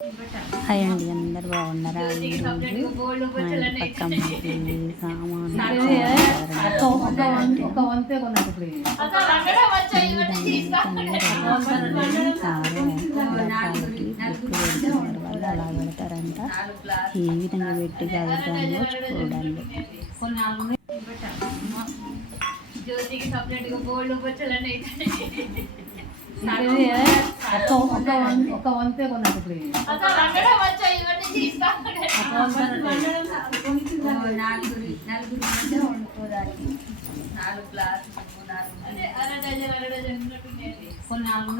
Hi అండి, అందరు బాగున్నారా? పక్కన సామాను వల్ల అలా పెడతారంట. ఏ విధంగా పెట్టి చదువుతామో చూడండి. జ్యోతికి సపరేట్ గా బోల్డ్ బొచ్చలన్నీ ఒక వంతే కొన్నాడు ఇప్పుడు నలుగురు వండుకోదానికి 4 గ్లాసులు 4 కొన్ని 4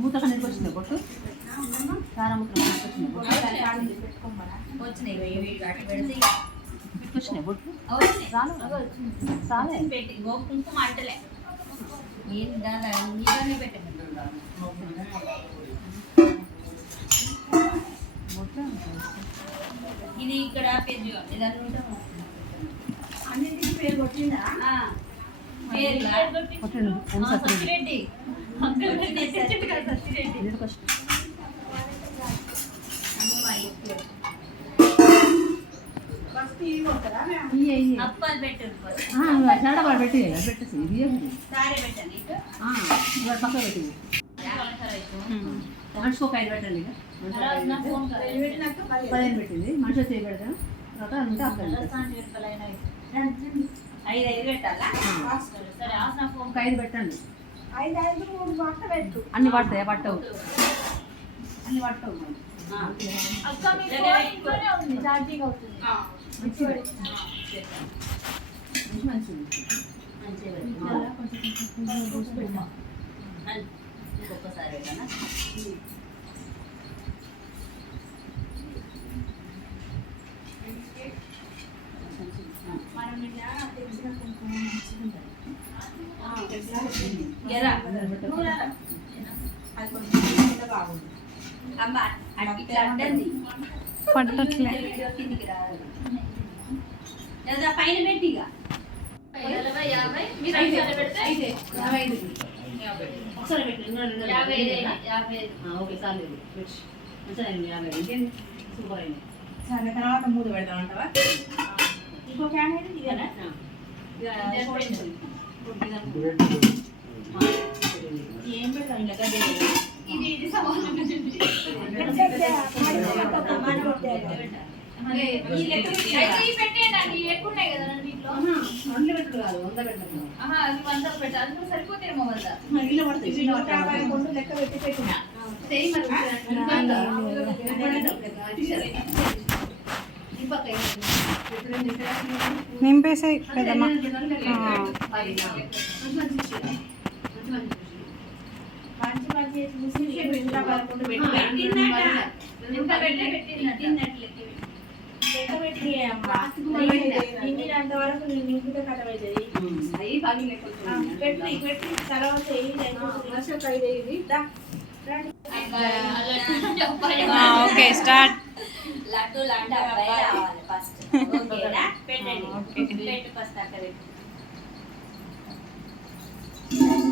మూత కనీకి వచ్చింది బొట్టు కారం వచ్చినాయి బొట్టు పెట్టి కుంకుమ అంటలే నీళ్ళనే పెట్టండి ఇది ఇక్కడ పేరు అన్నింటికి పేరు కొట్టిందా సత్యరెడ్డి అప్పాలు పెట్టండి పక్క పెట్టి మనిషికి ఒక 5 పెట్టండి. 15 పెట్టింది. మనిషి వచ్చి పెడతాం తర్వాత అంతా అక్కడ 5 పెట్టాలా? ఒక 5 పెట్టండి. 5 3 బట్ట పెట్టు. అన్ని పడతాయి పట్టవు అన్ని పట్టవు ఇంకొకసారి పట్టట్లే పైన పెట్టిగా ఒకసారి పెట్టి ఓకే చాలు సూపర్ అయింది. సరే తర్వాత మూడు పెడతామంటావా? ఇంకో ఫ్యాన్ అయితే ఇదేనా? ఏం పెడతాం ఇలా గడ్డ అన్ని పెట్టడు కాదు 100 పెట్టాలి. సరిపోతేమో ఇల్లు పడతాయి లెక్క పెట్టి పెట్టినా నింపేసాయి పెద్దమ్మ. అంతవరకు నింపితే కథ అవుతుంది. పెట్టి తర్వాత ఓకే స్టార్ట్. లడ్డు లాంటి అబ్బాయి రావాలి ఫస్ట్. ఓకేనా? పెట్టండి. పెట్టు ఫస్ట్ అక్కడ పెట్టు.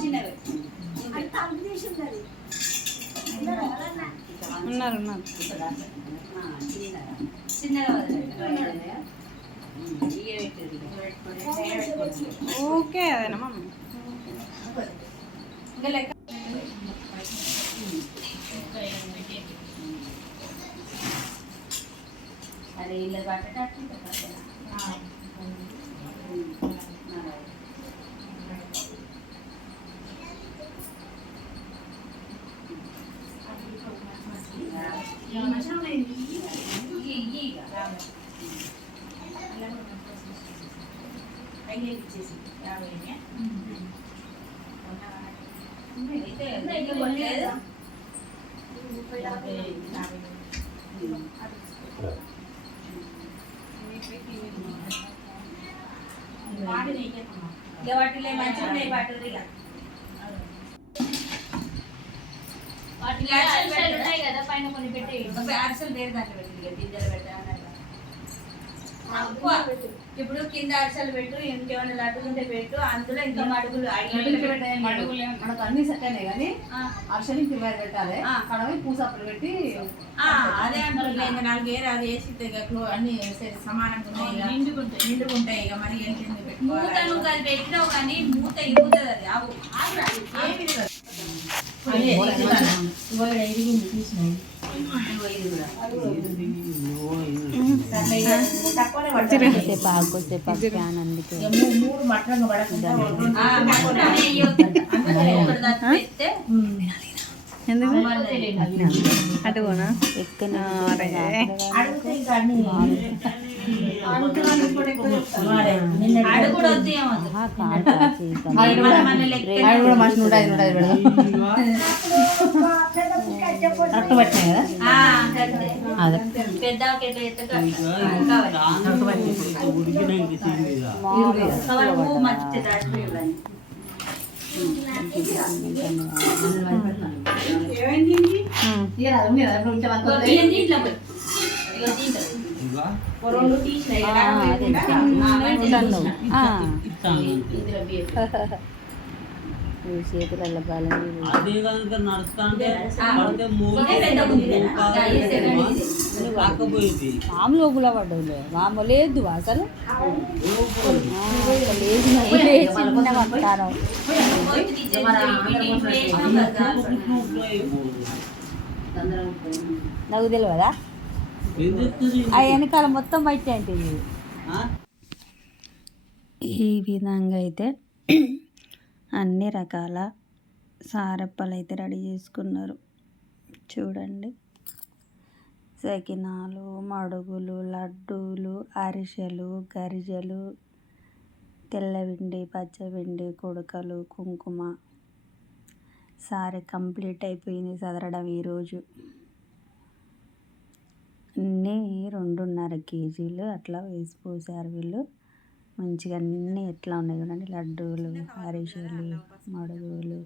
చిన్నగా ఉన్నారు చిన్నగా ఓకే అదేనమ్మా. ఇంకా లెక్క అరే ఇలా పట్టేటట్టు ఇచ్చేసి 50 వాటిలో మంచిగా పట్టుదిగా వాటి ఉన్నాయి కదా పైన కొన్ని పెట్టి అరిసెలు వేరే దాంట్లో పెట్టింది ఇక గింజలు పెట్టాను తక్కువ. ఇప్పుడు కింద అరిసెలు పెట్టు, ఇంకేమైనా లడ్డులు ఉంటే పెట్టు, అందులో ఇంకా మడుగులు మనకు అన్ని సెట్ అయినాయి కానీ అర్షలు ఇంక వేరే పెట్టాలి. కడవి పూసప్పులు పెట్టి అదే అంటారు. ఇంకా 4 ఏరు అది వేసి అన్ని సమానంగా ఉన్నాయి, నిండుకుంటాయి. ఇక మరి ఏంటి మూత నువ్వు అది పెట్టినావు కానీ మూత ఇరుగుతుంది. అది ఆవు కొద్దిసేపు ఫ్యాన్ అందుకే 3 మట్టంగా పడకుండా ఎందుకు అటు పోనా ఎక్కన అడిగితే ఇంకా అన్ని అడుగుడు వద్దు ఏమవుతుంది. పెద్ద మర్చి దాచిపోయి చేతులలో బలం మామూలు ఒగులా పడ్డది మామూలు లేదు అసలు లేదు చిన్న పడతాను నాకు తెలియదా ఆ వెనకాల మొత్తం బయట అంటే ఈ విధంగా అయితే అన్ని రకాల సారప్పలు అయితే రెడీ చేసుకున్నారు చూడండి. సకినాలు, మడుగులు, లడ్డూలు, అరిసెలు, గరిజెలు, తెల్లవిండి, పచ్చవిండి, కుడకలు, కుంకుమ సారె కంప్లీట్ అయిపోయింది చదరడం ఈరోజు. అన్నీ 2.5 కేజీలు అట్లా వేసిపోసారు వీళ్ళు. మంచిగా అన్నీ ఎట్లా ఉన్నాయి చూడండి, లడ్డూలు, అరిసెలు, మడుగులు,